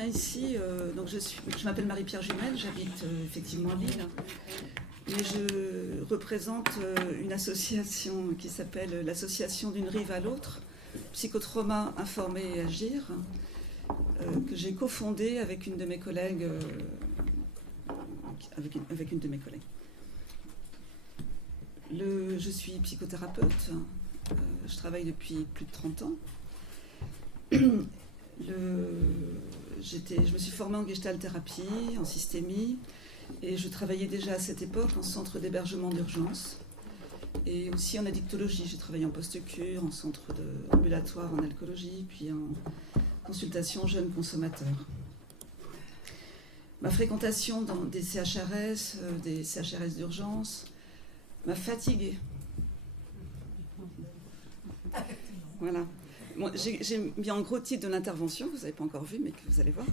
viens ici, donc je m'appelle Marie-Pierre Jumel, j'habite effectivement à Lille, mais je représente une association qui s'appelle l'Association d'une rive à l'autre, Psychotrauma, informer et agir, que j'ai cofondée avec une de mes collègues. Avec une de mes collègues. Je suis psychothérapeute, je travaille depuis plus de 30 ans. Je me suis formée en gestalt-thérapie, en systémie, et je travaillais déjà à cette époque en centre d'hébergement d'urgence et aussi en addictologie. J'ai travaillé en post-cure, en centre ambulatoire en alcoolologie, puis en consultation jeunes consommateurs. Ma fréquentation dans des CHRS d'urgence m'a fatiguée. Voilà. Bon, j'ai mis en gros titre de l'intervention, vous n'avez pas encore vu, mais que vous allez voir.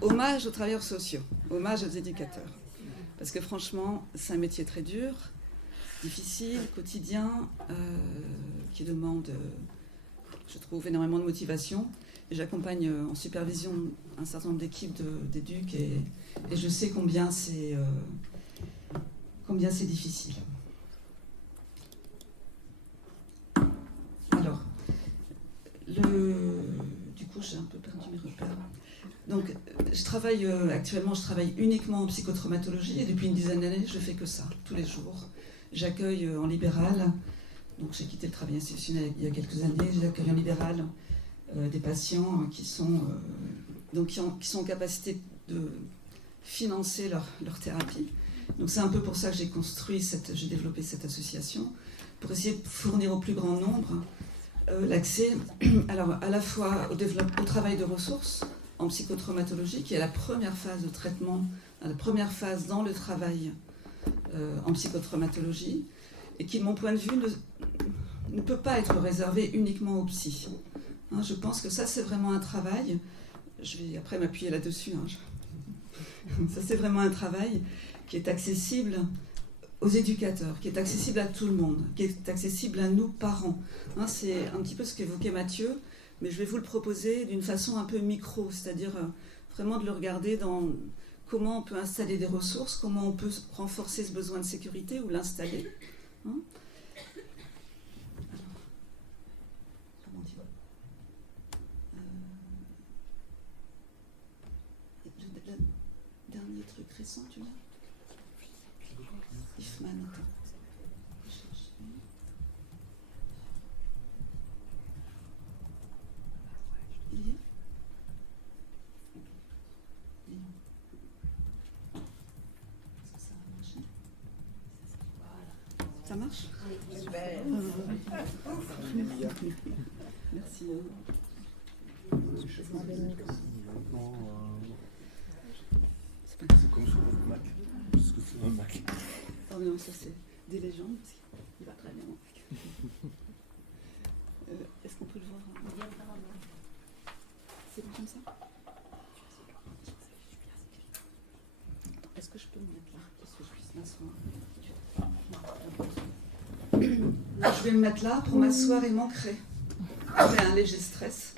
Hommage aux travailleurs sociaux, hommage aux éducateurs. Parce que franchement, c'est un métier très dur, difficile, quotidien, qui demande, je trouve, énormément de motivation. Et j'accompagne en supervision un certain nombre d'équipes d'éduc et je sais combien c'est difficile. Alors, du coup, j'ai un peu perdu mes repères. Donc, actuellement, je travaille uniquement en psychotraumatologie et depuis une dizaine d'années, je fais que ça, tous les jours. J'accueille en libéral, donc j'ai quitté le travail institutionnel il y a quelques années, j'accueille en libéral des patients qui sont en capacité de financer leur thérapie. Donc c'est un peu pour ça que j'ai développé cette association, pour essayer de fournir au plus grand nombre l'accès alors, à la fois au travail de ressources en psychotraumatologie, qui est la première phase de traitement, la première phase dans le travail en psychotraumatologie, et qui, de mon point de vue, ne peut pas être réservé uniquement aux psys. Hein, je pense que ça, c'est vraiment un travail. Je vais après m'appuyer là-dessus. Ça, c'est vraiment un travail qui est accessible aux éducateurs, qui est accessible à tout le monde, qui est accessible à nous, parents. Hein, c'est un petit peu ce qu'évoquait Mathieu, mais je vais vous le proposer d'une façon un peu micro, c'est-à-dire vraiment de le regarder dans comment on peut installer des ressources, comment on peut renforcer ce besoin de sécurité ou l'installer. Hein. Dernier truc récent, tu l'as ? Ifman, attends. Il y est ? Est-ce que ça va marcher ? Ça marche ? Super. Merci. C'est comme sur votre Mac, parce que c'est un Mac. Oh non, ça c'est des légendes, parce qu'il va très bien. Est-ce qu'on peut le voir ? C'est bon comme ça ? Est-ce que je peux me mettre là, parce que je puisse m'asseoir ? Je vais me mettre là pour m'asseoir et m'ancrer. J'ai un léger stress.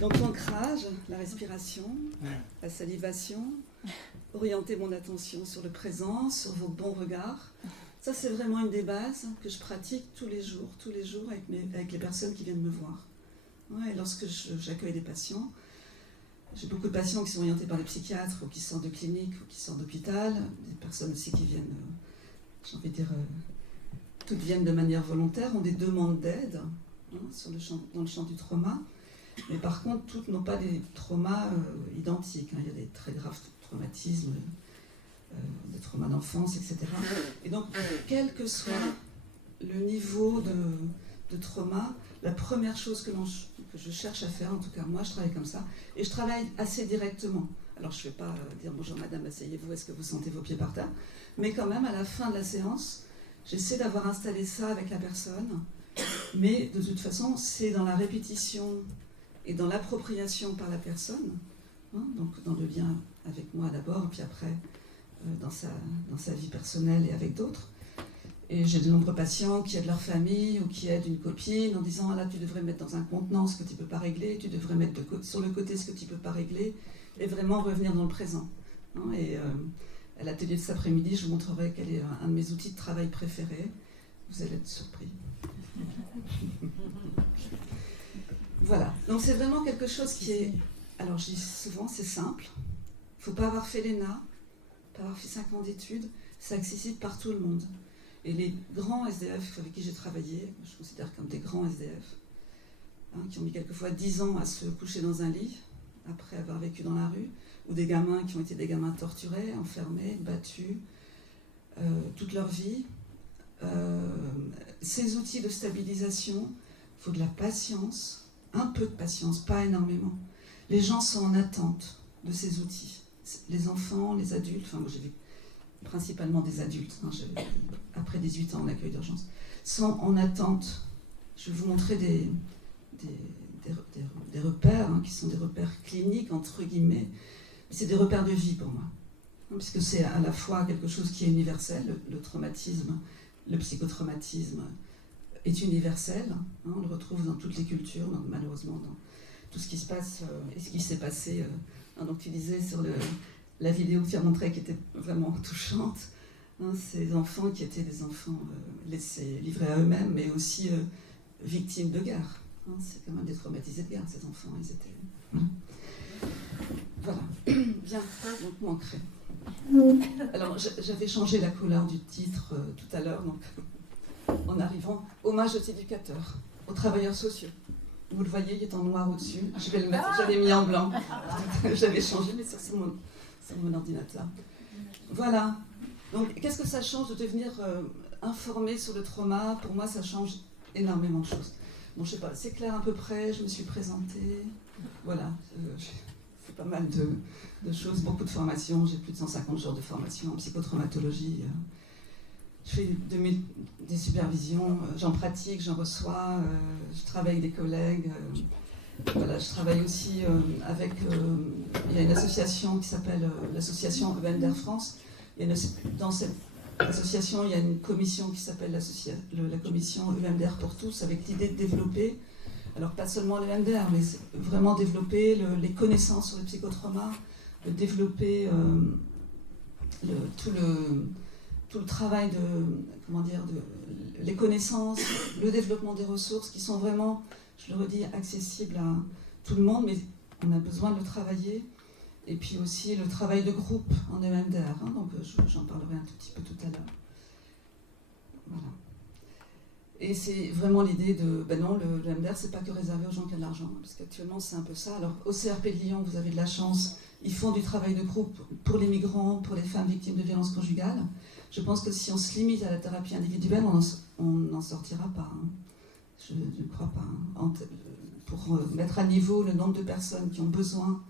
Donc l'ancrage, la respiration, la salivation, orienter mon attention sur le présent, sur vos bons regards. Ça, c'est vraiment une des bases que je pratique tous les jours avec les personnes qui viennent me voir. Ouais, lorsque j'accueille des patients, j'ai beaucoup de patients qui sont orientés par des psychiatres, ou qui sortent de clinique, ou qui sortent d'hôpital, des personnes aussi qui viennent, j'ai envie de dire, toutes viennent de manière volontaire, ont des demandes d'aide dans le champ du trauma. Mais par contre, toutes n'ont pas des traumas identiques. Il y a des très graves traumatismes, des traumas d'enfance, etc. Et donc, quel que soit le niveau de trauma, la première chose que je cherche à faire, en tout cas moi, je travaille comme ça, et je travaille assez directement. Alors, je ne vais pas dire « Bonjour madame, asseyez-vous, est-ce que vous sentez vos pieds par terre ?» Mais quand même, à la fin de la séance, j'essaie d'avoir installé ça avec la personne. Mais de toute façon, c'est dans la répétition et dans l'appropriation par la personne, hein, donc dans le lien avec moi d'abord, puis après dans sa vie personnelle et avec d'autres, Et j'ai de nombreux patients qui aident leur famille ou qui aident une copine en disant « là, tu devrais mettre dans un contenant ce que tu ne peux pas régler, tu devrais mettre sur le côté ce que tu ne peux pas régler, et vraiment revenir dans le présent. » Et à l'atelier de cet après-midi, je vous montrerai quel est un de mes outils de travail préférés. Vous allez être surpris. Voilà, donc c'est vraiment quelque chose qui est... Alors je dis souvent, c'est simple. Il ne faut pas avoir fait l'ENA, pas avoir fait 5 ans d'études, c'est accessible par tout le monde. Et les grands SDF avec qui j'ai travaillé, je considère comme des grands SDF, qui ont mis quelquefois 10 ans à se coucher dans un lit, après avoir vécu dans la rue, ou des gamins qui ont été des gamins torturés, enfermés, battus, toute leur vie. Ces outils de stabilisation, il faut de la patience, un peu de patience, pas énormément. Les gens sont en attente de ces outils. Les enfants, les adultes, enfin moi j'ai vu principalement des adultes, après 18 ans en accueil d'urgence, sont en attente. Je vais vous montrer des repères, qui sont des repères cliniques, entre guillemets, mais c'est des repères de vie pour moi, puisque c'est à la fois quelque chose qui est universel, le traumatisme, le psychotraumatisme est universel, on le retrouve dans toutes les cultures, malheureusement dans tout ce qui se passe et ce qui s'est passé. Donc tu disais sur la vidéo que tu as montrée qui était vraiment touchante, ces enfants qui étaient des enfants laissés livrés à eux-mêmes, mais aussi victimes de guerre. C'est quand même des traumatisés de guerre, ces enfants, ils étaient... Voilà, bien, donc manquerait. Alors j'avais changé la couleur du titre tout à l'heure, donc en arrivant, hommage aux éducateurs, aux travailleurs sociaux. Vous le voyez, il est en noir au-dessus. Je vais le mettre, j'avais mis en blanc. J'avais changé, mais sur mon ordinateur. Voilà. Donc, qu'est-ce que ça change de devenir informé sur le trauma? Pour moi, ça change énormément de choses. Bon, je sais pas, c'est clair à peu près, je me suis présentée. Voilà. J'ai fait pas mal de choses, beaucoup de formations. J'ai plus de 150 jours de formation en psychotraumatologie. Je fais des supervisions, j'en pratique, j'en reçois, je travaille avec des collègues. Voilà, je travaille aussi avec... il y a une association qui s'appelle l'association EMDR France. Dans cette association, il y a une commission qui s'appelle la commission EMDR pour tous, avec l'idée de développer, alors pas seulement l'EMDR, mais vraiment développer les connaissances sur le psychotrauma, de développer tout le travail les connaissances, le développement des ressources qui sont vraiment, je le redis, accessibles à tout le monde, mais on a besoin de le travailler. Et puis aussi le travail de groupe en EMDR, donc j'en parlerai un tout petit peu tout à l'heure. Voilà. Et c'est vraiment l'idée de, non, le EMDR, c'est pas que réservé aux gens qui ont de l'argent, parce qu'actuellement c'est un peu ça. Alors au CRP de Lyon, vous avez de la chance, ils font du travail de groupe pour les migrants, pour les femmes victimes de violences conjugales. Je pense que si on se limite à la thérapie individuelle, on n'en sortira pas. Je ne crois pas. Pour mettre à niveau le nombre de personnes qui ont besoin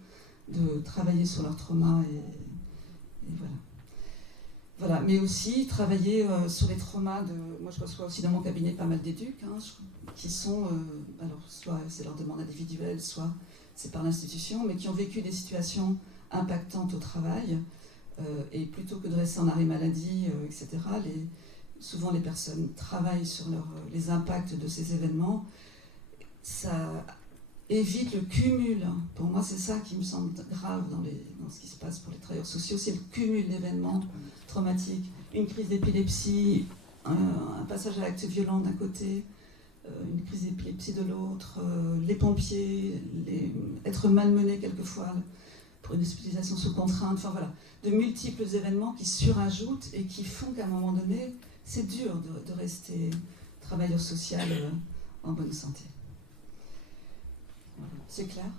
de travailler sur leur trauma et voilà. Voilà, mais aussi travailler sur les traumas de... Moi, je reçois aussi dans mon cabinet pas mal d'éducs, qui sont, alors, soit c'est leur demande individuelle, soit c'est par l'institution, mais qui ont vécu des situations impactantes au travail, et plutôt que de rester en arrêt maladie, etc., souvent les personnes travaillent sur les impacts de ces événements. Ça évite le cumul. Pour moi, c'est ça qui me semble grave dans ce qui se passe pour les travailleurs sociaux, c'est le cumul d'événements traumatiques. Une crise d'épilepsie, un passage à l'acte violent d'un côté, une crise d'épilepsie de l'autre, les pompiers, être malmené quelquefois pour une hospitalisation sous contrainte, enfin voilà, de multiples événements qui surajoutent et qui font qu'à un moment donné, c'est dur de rester travailleur social en bonne santé. C'est clair?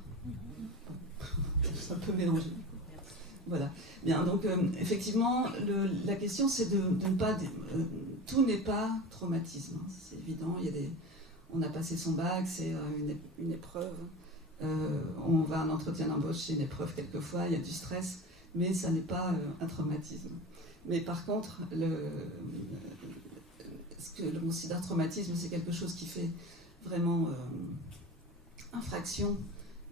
C'est un peu mélangé. Voilà. Bien, donc effectivement, la question c'est de ne pas... tout n'est pas traumatisme, c'est évident. On a passé son bac, c'est une épreuve. On va à un entretien d'embauche, c'est une épreuve quelquefois, il y a du stress, mais ça n'est pas un traumatisme. Mais par contre, ce que l'on considère traumatisme, c'est quelque chose qui fait vraiment infraction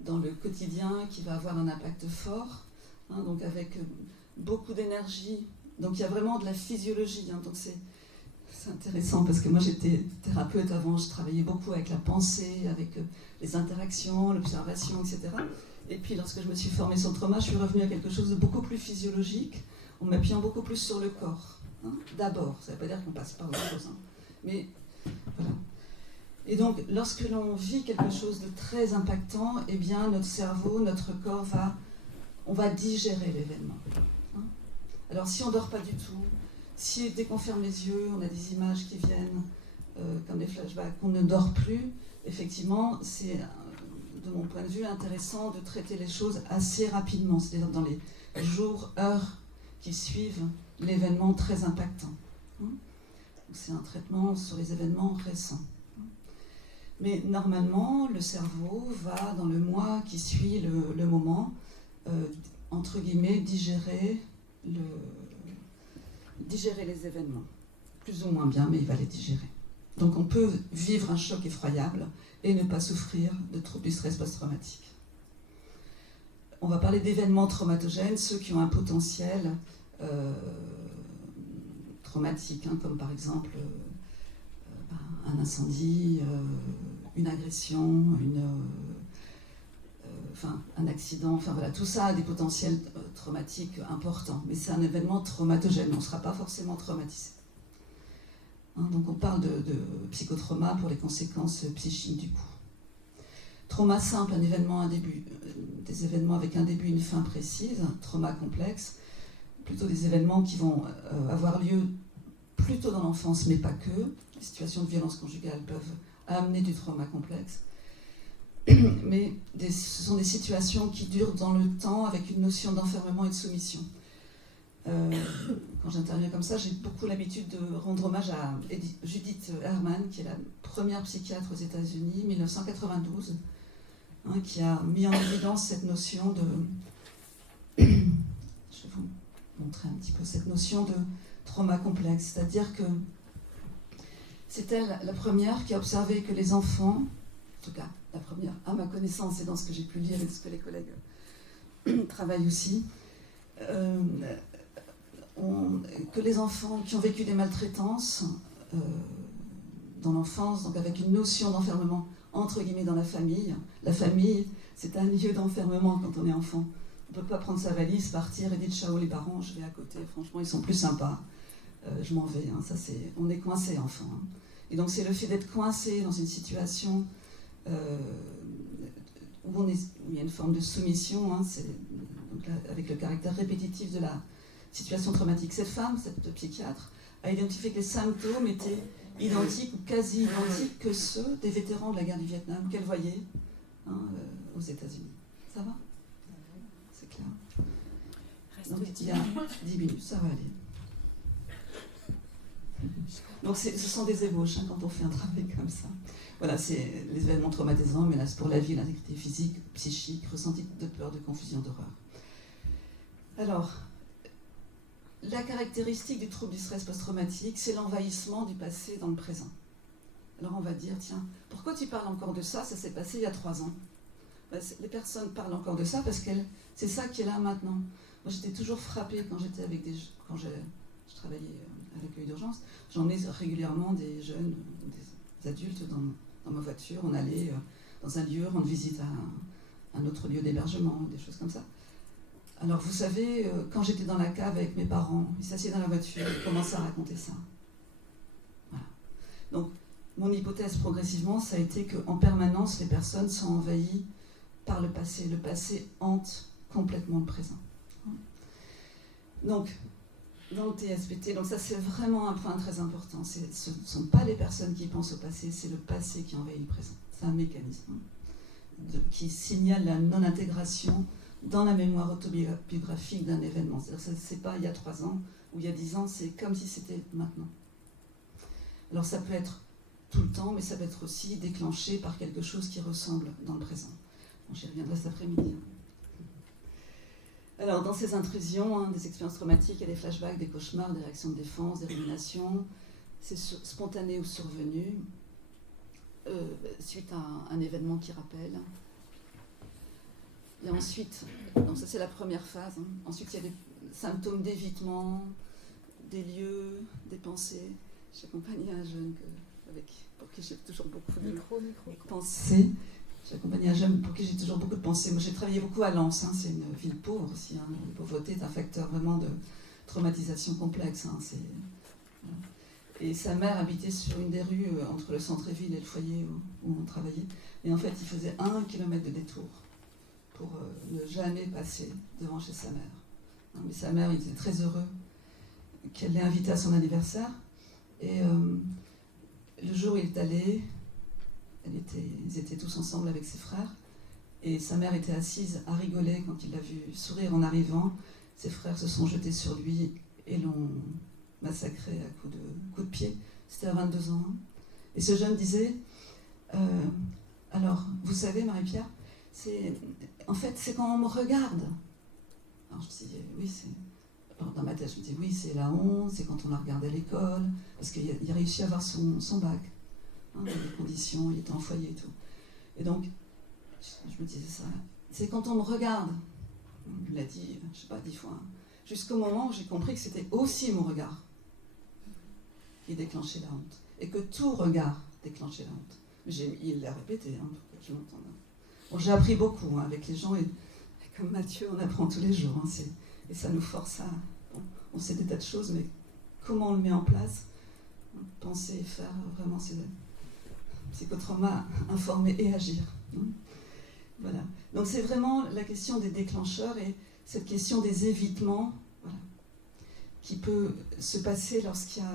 dans le quotidien, qui va avoir un impact fort, donc avec beaucoup d'énergie. Donc il y a vraiment de la physiologie. Donc C'est intéressant parce que moi j'étais thérapeute avant, je travaillais beaucoup avec la pensée, avec les interactions, l'observation, etc. Et puis lorsque je me suis formée sur le trauma, je suis revenue à quelque chose de beaucoup plus physiologique, en m'appuyant beaucoup plus sur le corps. Hein, d'abord, ça ne veut pas dire qu'on passe par autre chose, hein, mais voilà. Et donc lorsque l'on vit quelque chose de très impactant, eh bien notre cerveau, notre corps on va digérer l'événement. Hein. Alors si on ne dort pas du tout, si dès qu'on ferme les yeux, on a des images qui viennent, comme des flashbacks, qu'on ne dort plus, effectivement, c'est, de mon point de vue, intéressant de traiter les choses assez rapidement, c'est-à-dire dans les jours, heures qui suivent l'événement très impactant. C'est un traitement sur les événements récents. Mais normalement, le cerveau va, dans le mois qui suit le moment, entre guillemets, digérer les événements. Plus ou moins bien, mais il va les digérer. Donc on peut vivre un choc effroyable et ne pas souffrir de troubles du stress post-traumatique. On va parler d'événements traumatogènes, ceux qui ont un potentiel traumatique, hein, comme par exemple un incendie, une agression, un accident, enfin voilà, tout ça a des potentiels traumatiques importants, mais c'est un événement traumatogène, on ne sera pas forcément traumatisé. Hein, donc on parle de psychotrauma pour les conséquences psychiques du coup. Trauma simple, des événements avec un début et une fin précise. Trauma complexe, plutôt des événements qui vont avoir lieu plutôt dans l'enfance, mais pas que. Les situations de violence conjugale peuvent amener du trauma complexe. Mais ce sont des situations qui durent dans le temps avec une notion d'enfermement et de soumission. Quand j'interviens comme ça, j'ai beaucoup l'habitude de rendre hommage à Judith Herman, qui est la première psychiatre aux États-Unis, 1992, hein, qui a mis en évidence cette notion de... Je vais vous montrer un petit peu cette notion de trauma complexe, c'est-à-dire que c'est elle la première qui a observé que les enfants, en tout cas la première à ma connaissance et dans ce que j'ai pu lire et de ce que les collègues travaillent aussi, que les enfants qui ont vécu des maltraitances dans l'enfance, donc avec une notion d'enfermement entre guillemets dans la famille c'est un lieu d'enfermement quand on est enfant. On ne peut pas prendre sa valise, partir et dire ciao les parents, je vais à côté, franchement ils sont plus sympas, je m'en vais, hein, on est coincé enfant. Hein. Et donc c'est le fait d'être coincé dans une situation où il y a une forme de soumission, hein, donc là, avec le caractère répétitif de la situation traumatique. Cette femme, cette psychiatre, a identifié que les symptômes étaient identiques ou quasi identiques que ceux des vétérans de la guerre du Vietnam qu'elle voyait aux États-Unis. Ça va ? C'est clair. Donc il y a 10 minutes, ça va aller. Donc ce sont des ébauches hein, quand on fait un travail comme ça. Voilà, c'est les événements traumatisants, menaces pour la vie, l'intégrité physique, psychique, ressenti de peur, de confusion, d'horreur. Alors, la caractéristique du trouble du stress post-traumatique, c'est l'envahissement du passé dans le présent. Alors on va dire, tiens, pourquoi tu parles encore de ça ? Ça s'est passé il y a 3 ans. Ben, les personnes parlent encore de ça parce que c'est ça qui est là maintenant. Moi j'étais toujours frappée quand j'étais avec quand je travaillais à l'accueil d'urgence, j'emmenais régulièrement des jeunes, des adultes dans ma voiture, on allait dans un lieu, rendre visite à un autre lieu d'hébergement, des choses comme ça. Alors vous savez, quand j'étais dans la cave avec mes parents, ils s'assiedent dans la voiture, ils commençaient à raconter ça. Voilà. Donc mon hypothèse progressivement, ça a été qu'en permanence, les personnes sont envahies par le passé. Le passé hante complètement le présent. Donc, dans le TSPT, donc ça c'est vraiment un point très important. Ce ne sont pas les personnes qui pensent au passé, c'est le passé qui envahit le présent. C'est un mécanisme qui signale la non-intégration dans la mémoire autobiographique d'un événement. C'est-à-dire que ce n'est pas il y a 3 ans ou il y a 10 ans, c'est comme si c'était maintenant. Alors ça peut être tout le temps, mais ça peut être aussi déclenché par quelque chose qui ressemble dans le présent. Bon, j'y reviendrai cet après-midi. Alors, dans ces intrusions, des expériences traumatiques, il y a des flashbacks, des cauchemars, des réactions de défense, des ruminations. C'est spontané ou survenu, suite à un événement qui rappelle. Et ensuite, donc ça c'est la première phase. Ensuite, il y a des symptômes d'évitement, des lieux, des pensées. j'accompagnais un jeune pour qui j'ai toujours beaucoup de pensées. J'ai accompagné un jeune pour qui j'ai toujours beaucoup de pensées. Moi, j'ai travaillé beaucoup à Lens, hein, c'est une ville pauvre aussi. Hein. La pauvreté est un facteur vraiment de traumatisation complexe. Hein, voilà. Et sa mère habitait sur une des rues entre le centre-ville et le foyer où on travaillait. Et en fait, il faisait 1 kilomètre de détour pour ne jamais passer devant chez sa mère. Hein, mais sa mère, il était très heureux qu'elle l'ait invité à son anniversaire. Et le jour où il est allé, ils étaient tous ensemble avec ses frères. Et sa mère était assise à rigoler quand il l'a vu sourire en arrivant. Ses frères se sont jetés sur lui et l'ont massacré à coups de pied. C'était à 22 ans. Et ce jeune disait, alors, vous savez, Marie-Pierre, en fait, c'est quand on me regarde. Alors je me dis, oui, c'est... Alors, dans ma tête, je me dis, oui, c'est la honte, c'est quand on l'a regardé à l'école, parce qu'il a réussi à avoir son bac. Hein, dans des conditions, il était en foyer et tout. Et donc, je me disais ça, c'est quand on me regarde. Il l'a dit, je sais pas, 10 fois. Hein, jusqu'au moment où j'ai compris que c'était aussi mon regard qui déclenchait la honte. Et que tout regard déclenchait la honte. Il l'a répété, hein, pour que je l'entende. Bon, j'ai appris beaucoup hein, avec les gens, et comme Mathieu, on apprend tous les jours. Hein, et ça nous force à... Bon, on sait des tas de choses, mais comment on le met en place, hein, penser et faire, vraiment, c'est psychotrauma, informer et agir. Hein. Voilà. Donc c'est vraiment la question des déclencheurs et cette question des évitements, voilà, qui peut se passer lorsqu'il y a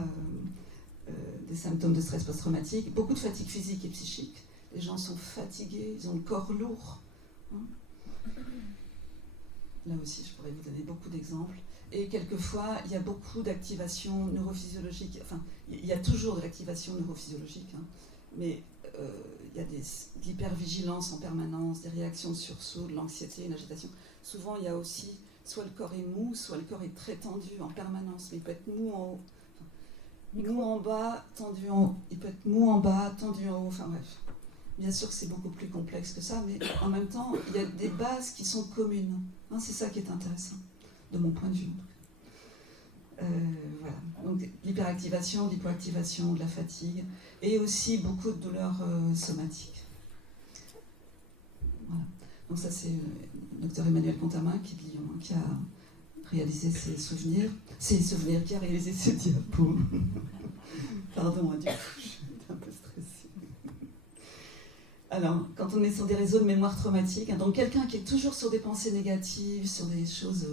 des symptômes de stress post-traumatique, beaucoup de fatigue physique et psychique. Les gens sont fatigués, ils ont le corps lourd. Hein. Là aussi, je pourrais vous donner beaucoup d'exemples. Et quelquefois, il y a beaucoup d'activation neurophysiologique. Enfin, il y a toujours de l'activation neurophysiologique, hein, mais il y a de l'hypervigilance en permanence, des réactions de sursaut, de l'anxiété, une agitation. Souvent, il y a aussi, soit le corps est mou, soit le corps est très tendu en permanence. Mais il peut être mou en haut, mou en bas, tendu en haut. Il peut être mou en bas, tendu en haut, enfin bref. Bien sûr que c'est beaucoup plus complexe que ça, mais en même temps, il y a des bases qui sont communes. Hein, c'est ça qui est intéressant, de mon point de vue. Voilà. Donc l'hyperactivation, l'hypoactivation, de la fatigue, et aussi beaucoup de douleurs somatiques. Voilà. Donc ça, c'est le docteur Emmanuel Contamin, qui est de Lyon, hein, qui a réalisé ces souvenirs, qui a réalisé ces diapos. Pardon, du coup, je suis un peu stressée. Alors, quand on est sur des réseaux de mémoire traumatique, hein, donc quelqu'un qui est toujours sur des pensées négatives, sur des choses,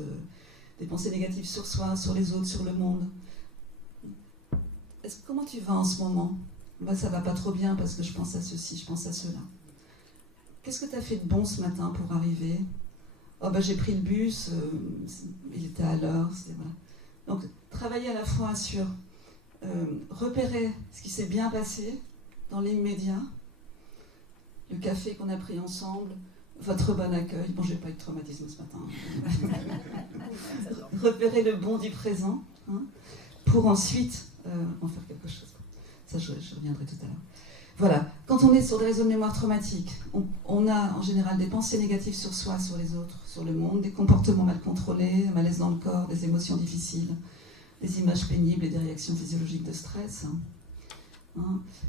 des pensées négatives sur soi, sur les autres, sur le monde. Comment tu vas en ce moment? Ben, ça va pas trop bien parce que je pense à ceci, je pense à cela. Qu'est-ce que tu as fait de bon ce matin pour arriver? Oh ben, j'ai pris le bus, il était à l'heure, voilà. Donc, travailler à la fois sur repérer ce qui s'est bien passé dans l'immédiat, le café qu'on a pris ensemble, votre bon accueil. Bon, j'ai pas eu de traumatisme ce matin. Repérer le bon du présent, hein, pour ensuite en faire quelque chose. Ça, je reviendrai tout à l'heure. Voilà. Quand on est sur des réseaux de mémoire traumatique, on a en général des pensées négatives sur soi, sur les autres, sur le monde, des comportements mal contrôlés, un malaise dans le corps, des émotions difficiles, des images pénibles et des réactions physiologiques de stress. Hein.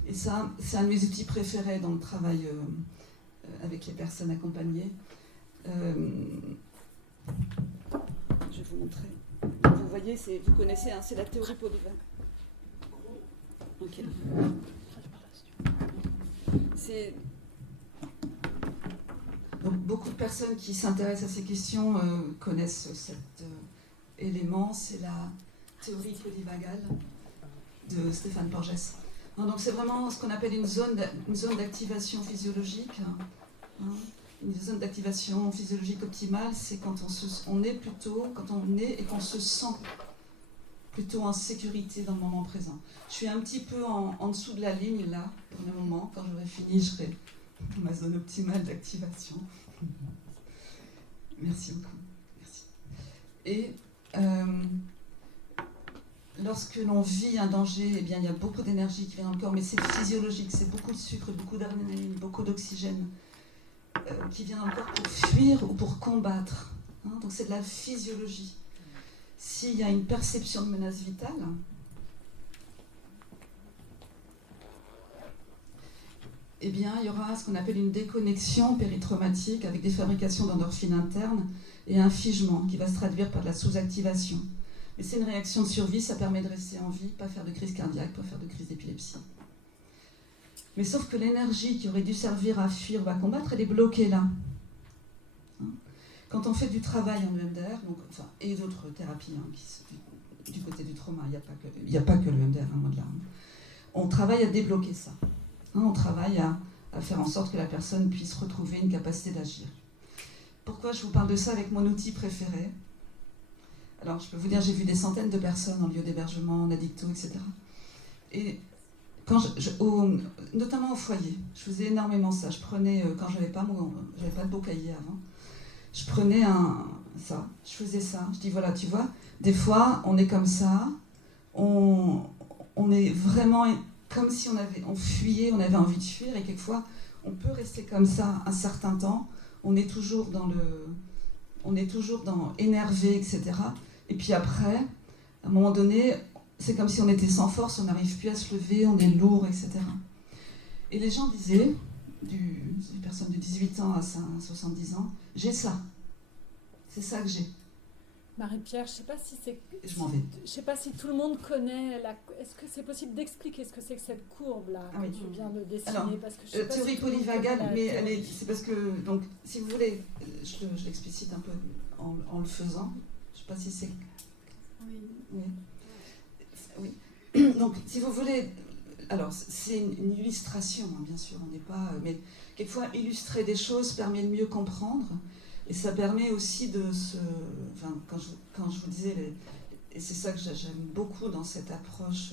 Et ça, c'est un de mes outils préférés dans le travail avec les personnes accompagnées. Je vais vous montrer. Vous voyez, vous connaissez, hein, c'est la théorie polyvalente. Okay. Donc, beaucoup de personnes qui s'intéressent à ces questions connaissent cet élément, c'est la théorie polyvagale de Stéphane Porges. Donc c'est vraiment ce qu'on appelle une zone d'activation physiologique. Hein. Une zone d'activation physiologique optimale, c'est quand on est et qu'on se sent plutôt en sécurité dans le moment présent. Je suis un petit peu en dessous de la ligne là, pour le moment. Quand j'aurai fini, je serai dans ma zone optimale d'activation. Merci beaucoup. Merci. Et lorsque l'on vit un danger, eh bien, il y a beaucoup d'énergie qui vient dans le corps, mais c'est physiologique, c'est beaucoup de sucre, beaucoup d'adrénaline, beaucoup d'oxygène qui vient dans le corps pour fuir ou pour combattre. Hein, donc c'est de la physiologie. S'il y a une perception de menace vitale, eh bien, il y aura ce qu'on appelle une déconnexion péritraumatique avec des fabrications d'endorphines internes et un figement qui va se traduire par de la sous-activation. Mais c'est une réaction de survie, ça permet de rester en vie, pas faire de crise cardiaque, pas faire de crise d'épilepsie. Mais sauf que l'énergie qui aurait dû servir à fuir ou à combattre, elle est bloquée là. Quand on fait du travail en EMDR, donc, enfin, et d'autres thérapies du côté du trauma, il n'y a pas que le EMDR, loin de là. On travaille à débloquer ça. On travaille à faire en sorte que la personne puisse retrouver une capacité d'agir. Pourquoi je vous parle de ça avec mon outil préféré? Alors, je peux vous dire, j'ai vu des centaines de personnes en lieu d'hébergement, en addicto, etc. Et quand notamment au foyer, je faisais énormément ça. Je prenais, quand j'avais pas de beau cahier avant, je prenais je faisais ça. Je dis, voilà, tu vois, des fois, on est comme ça, on est vraiment comme si on fuyait, on avait envie de fuir, et quelquefois, on peut rester comme ça un certain temps, on est toujours dans énervé, etc. Et puis après, à un moment donné, c'est comme si on était sans force, on n'arrive plus à se lever, on est lourd, etc. Et les gens disaient, des personnes de 18 ans à 70 ans, j'ai ça. C'est ça que j'ai. Marie-Pierre, je ne sais pas si c'est... Je m'en vais. Je sais pas si tout le monde connaît... Est-ce que c'est possible d'expliquer ce que c'est que cette courbe-là que tu viens de dessiner? Alors, parce que je sais pas théorie si polyvagale, mais c'est parce que... Donc, si vous voulez, je l'explicite un peu en le faisant. Je ne sais pas si c'est... Oui. Donc, si vous voulez... Alors, c'est une illustration, hein, bien sûr, on n'est pas... Mais quelquefois, illustrer des choses permet de mieux comprendre. Et ça permet aussi de se... Enfin, quand je vous disais... Et c'est ça que j'aime beaucoup dans cette approche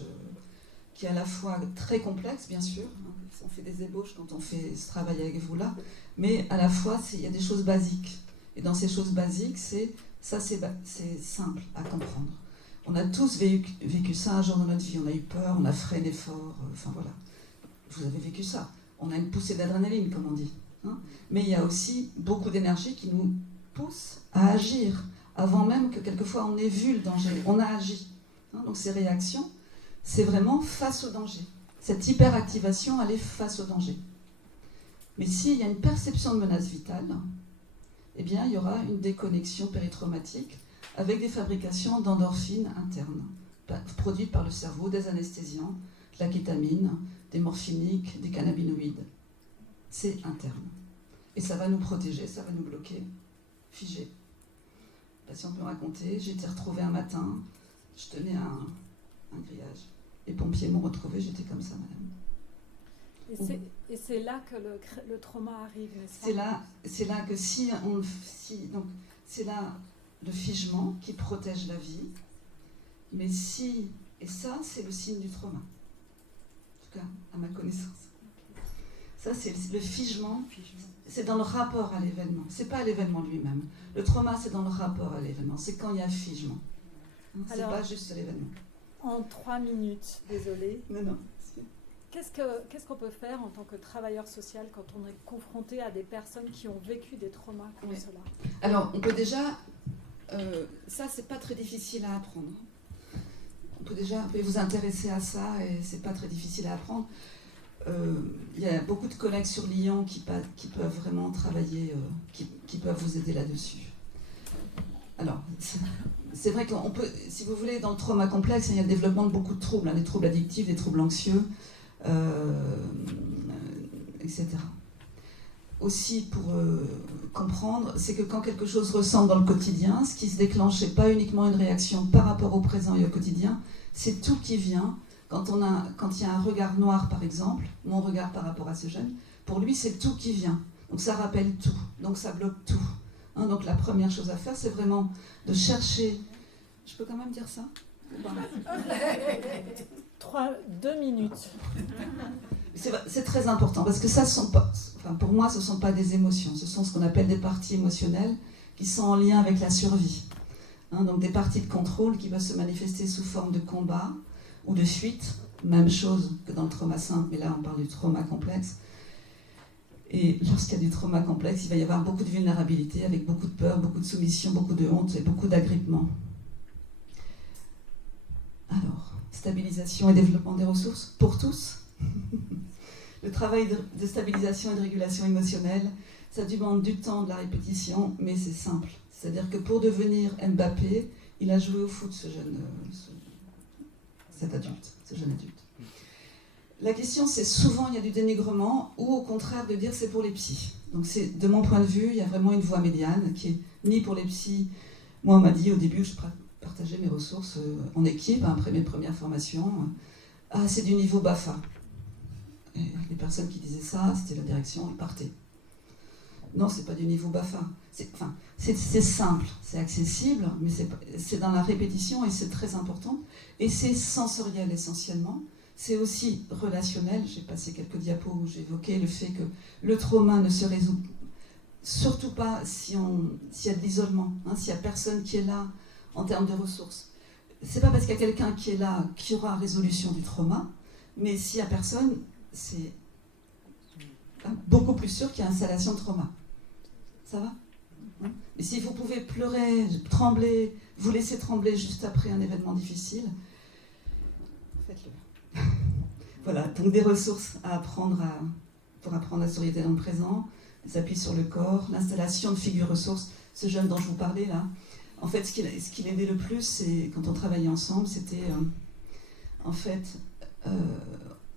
qui est à la fois très complexe, bien sûr. Hein, on fait des ébauches quand on fait ce travail avec vous là. Mais à la fois, il y a des choses basiques. Et dans ces choses basiques, c'est simple à comprendre. On a tous vécu ça un jour dans notre vie. On a eu peur, on a freiné fort. Enfin voilà. Vous avez vécu ça. On a une poussée d'adrénaline, comme on dit. Hein, mais il y a aussi beaucoup d'énergie qui nous pousse à agir, avant même que quelquefois on ait vu le danger, on a agi. Hein, donc ces réactions, c'est vraiment face au danger. Cette hyperactivation, elle est face au danger. Mais s'il y a une perception de menace vitale, eh bien il y aura une déconnexion péritraumatique avec des fabrications d'endorphines internes, produites par le cerveau, des anesthésiants, de la kétamine, des morphiniques, des cannabinoïdes. C'est interne. Et ça va nous protéger, ça va nous bloquer, figer. Le patient peut raconter, j'ai été retrouvée un matin, je tenais un grillage. Les pompiers m'ont retrouvée, j'étais comme ça, madame. Et c'est là que le trauma arrive, n'est-ce pas? C'est là que donc c'est là le figement qui protège la vie, mais et ça c'est le signe du trauma, en tout cas à ma connaissance. Ça, c'est le figement, c'est dans le rapport à l'événement. C'est pas à l'événement lui-même. Le trauma, c'est dans le rapport à l'événement. C'est quand il y a figement. C'est pas juste l'événement. En 3 minutes, désolée. Non. Qu'est-ce qu'on peut faire en tant que travailleur social quand on est confronté à des personnes qui ont vécu des traumas comme cela? Alors, on peut déjà... ça, c'est pas très difficile à apprendre. On peut vous intéresser à ça et c'est pas très difficile à apprendre. Il y a beaucoup de collègues sur Lyon qui peuvent vraiment travailler, qui peuvent vous aider là-dessus. Alors, c'est vrai qu'on peut, si vous voulez, dans le trauma complexe, il y a le développement de beaucoup de troubles, hein, des troubles addictifs, des troubles anxieux, etc. Aussi, pour comprendre, c'est que quand quelque chose ressemble dans le quotidien, ce qui se déclenche, c'est pas uniquement une réaction par rapport au présent et au quotidien, c'est tout qui vient. Quand il y a un regard noir, par exemple, mon regard par rapport à ce jeune, pour lui, c'est tout qui vient. Donc ça rappelle tout, donc ça bloque tout. Hein, donc la première chose à faire, c'est vraiment de chercher... Je peux quand même dire ça? 2 minutes. C'est très important, parce que ça, pour moi, ce ne sont pas des émotions, ce sont ce qu'on appelle des parties émotionnelles qui sont en lien avec la survie. Hein, donc des parties de contrôle qui peuvent se manifester sous forme de combat, ou de fuite, même chose que dans le trauma simple, mais là on parle du trauma complexe. Et lorsqu'il y a du trauma complexe, il va y avoir beaucoup de vulnérabilité, avec beaucoup de peur, beaucoup de soumission, beaucoup de honte et beaucoup d'agrippement. Alors, stabilisation et développement des ressources pour tous. Le travail de stabilisation et de régulation émotionnelle, ça demande du temps, de la répétition, mais c'est simple. C'est-à-dire que pour devenir Mbappé, il a joué au foot, ce jeune adulte. La question, c'est souvent il y a du dénigrement ou au contraire de dire c'est pour les psys. Donc de mon point de vue, il y a vraiment une voie médiane qui est ni pour les psys. Moi, on m'a dit au début, je partageais mes ressources en équipe, après mes premières formations. C'est du niveau BAFA. Et les personnes qui disaient ça, c'était la direction, ils partaient. Non, c'est pas du niveau BAFA. C'est simple, c'est accessible, mais c'est dans la répétition et c'est très important. Et c'est sensoriel essentiellement. C'est aussi relationnel. J'ai passé quelques diapos où j'évoquais le fait que le trauma ne se résout surtout pas s'il y a de l'isolement, s'il n'y a personne qui est là en termes de ressources. C'est pas parce qu'il y a quelqu'un qui est là qu'il y aura résolution du trauma, mais s'il n'y a personne, c'est beaucoup plus sûr qu'il y a installation de trauma. Ça va ? Et si vous pouvez pleurer, trembler, vous laisser trembler juste après un événement difficile, faites-le. Voilà, donc des ressources à apprendre pour apprendre à s'orienter dans le présent, des appuis sur le corps, l'installation de figures ressources. Ce jeune dont je vous parlais là, en fait, ce qui l'aidait le plus, c'est quand on travaillait ensemble, c'était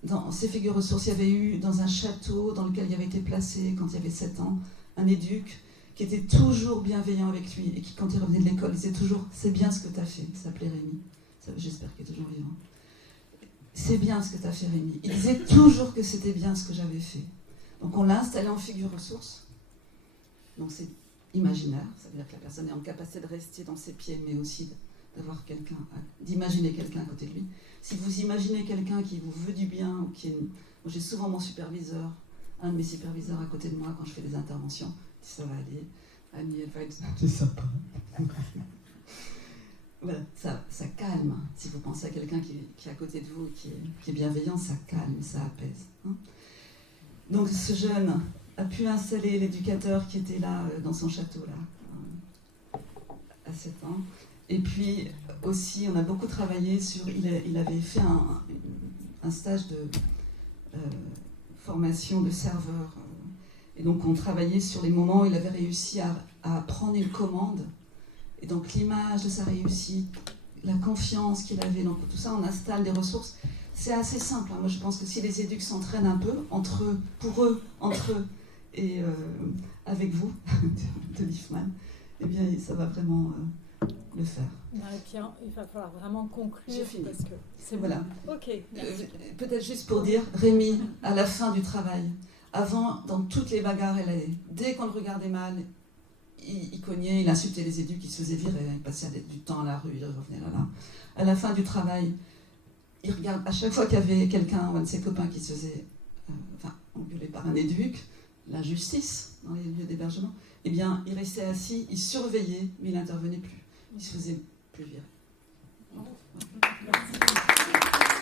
dans ces figures ressources, il y avait eu dans un château dans lequel il avait été placé quand il avait 7 ans, un éduc qui était toujours bienveillant avec lui et qui, quand il revenait de l'école, disait toujours « c'est bien ce que tu as fait ». Il s'appelait Rémi, j'espère qu'il est toujours vivant. « C'est bien ce que tu as fait, Rémi ». Il disait toujours que c'était bien ce que j'avais fait. Donc on l'a installé en figure ressource. Donc c'est imaginaire, ça veut dire que la personne est en capacité de rester dans ses pieds, mais aussi d'avoir quelqu'un, d'imaginer quelqu'un à côté de lui. Si vous imaginez quelqu'un qui vous veut du bien, ou j'ai souvent mon superviseur, un de mes superviseurs à côté de moi quand je fais des interventions, ça va aller, Annie, elle va être... C'est sympa. Voilà, ça calme. Si vous pensez à quelqu'un qui est à côté de vous, qui est bienveillant, ça calme, ça apaise. Donc ce jeune a pu installer l'éducateur qui était là dans son château, là, à 7 ans. Et puis aussi, on a beaucoup travaillé sur... Il avait fait un stage de formation de serveur. Et donc on travaillait sur les moments où il avait réussi à prendre une commande. Et donc l'image de sa réussite, la confiance qu'il avait, donc tout ça, on installe des ressources. C'est assez simple. Moi je pense que si les éducs s'entraînent un peu, entre eux, et avec vous, de l'IFMAN, eh bien ça va vraiment le faire. Et puis il va falloir vraiment conclure. J'ai fini. Parce que c'est voilà. Ok. Peut-être juste pour dire, Rémi, à la fin du travail, avant, dans toutes les bagarres, dès qu'on le regardait mal, il cognait, il insultait les éducs, il se faisait virer, il passait du temps à la rue, il revenait là. À la fin du travail, il regarde, à chaque fois qu'il y avait quelqu'un, un de ses copains qui se faisait engueuler par un éduc, l'injustice dans les lieux d'hébergement, eh bien, il restait assis, il surveillait, mais il n'intervenait plus. Il se faisait plus virer. Voilà. Merci.